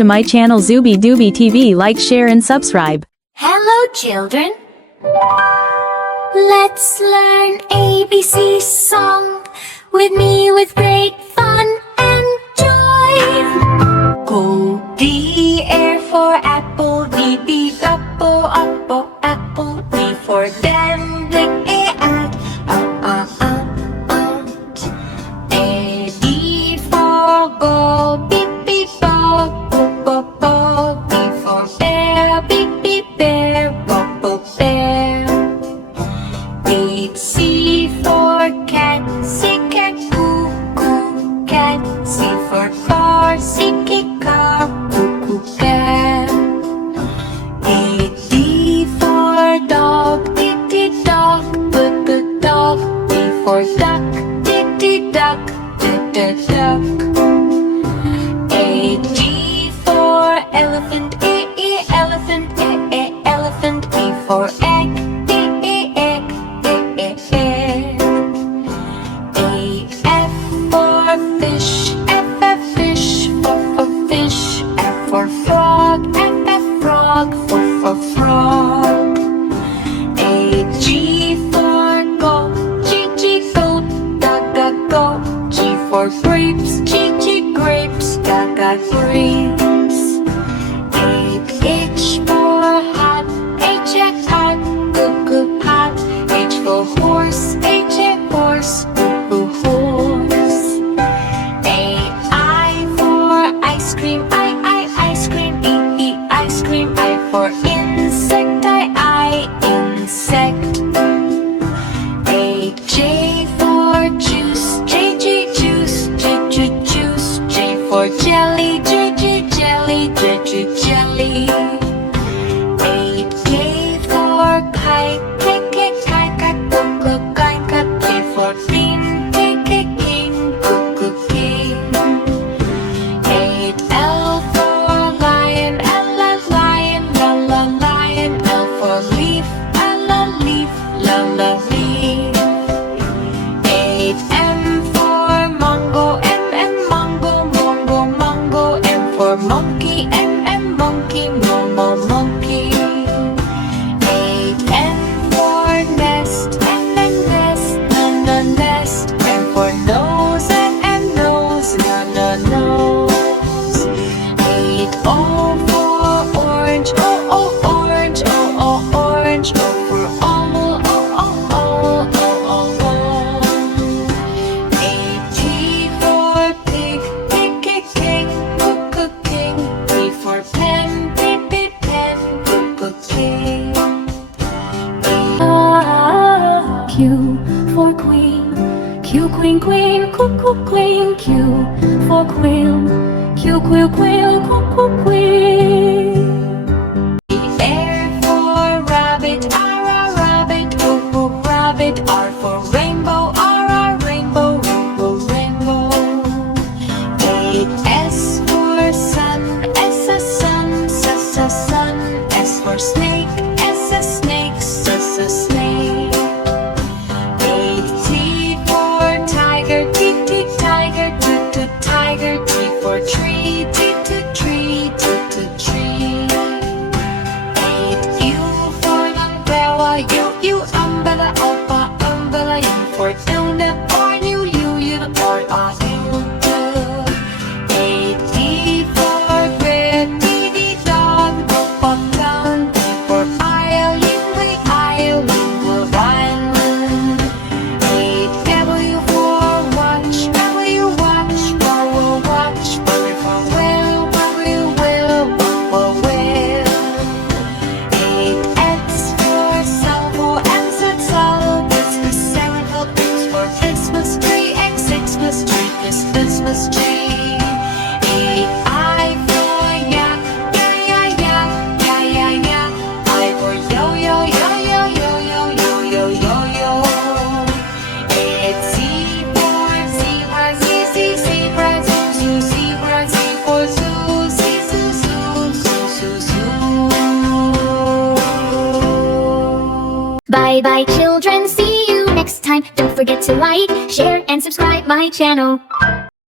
to my channel Zubi Dubi TV. Like, share and subscribe. Hello children. Let's learn ABC song with me with great fun and joy. Go D air for apple, D B apple, apple, apple, D for den, D A at, A D for ball, B B ball, B ball, B for bear, B B bear, B bear. B C for cat, C cat, coo coo cat, C for car, C car, coo coo cat. A D for dog, D D dog, B dog, D for duck, D D duck, D duck. A G for elephant, E elephant, E elephant, E for egg, E egg, E egg. A F for fish, F fish, F fish, F for frog, F frog, F frog. A G for goat, G goat, goat, G for grapes, G grapes, grapes. A H for hat, H hat, hat, H for horse, horse, horse. A I for ice cream, ice cream, E ice cream, I for insect, I insect. A J for juice, J juice, juice, J for jelly, jelly, jelly. A K for kite, kite, K for king, king, king. A L for lion, lion, lion, L for leaf, leaf. A M for mango, mango, M for monkey, monkey, monkey. A N for nest, nest, M for nose, nose. A O for orange, orange, orange, O for owl, owl. A T for pig, king, king, P for pen, pen, king. Q for queen, queen, queen, Q for quail, quail, queen. R for rabbit, rabbit, rabbit, R for rainbow, rainbow. A S for sun, sun, S for snake, snake. A T for tiger, tiger, tiger, T for tree, tree. A U for umbrella, U umbrella, umbrella, U for unicorn, or A D for bread, D dog, down, D for island, island. A W for watch, watch, W for whale, whale. A X for salvo, X for Christmas tree, Xmas tree, Christmas tree. A I for yak, I for yo. A Z for zebra, zebra, Z for zoo, zoo. Bye children, see you next time. Don't forget to like, share and subscribe my channel.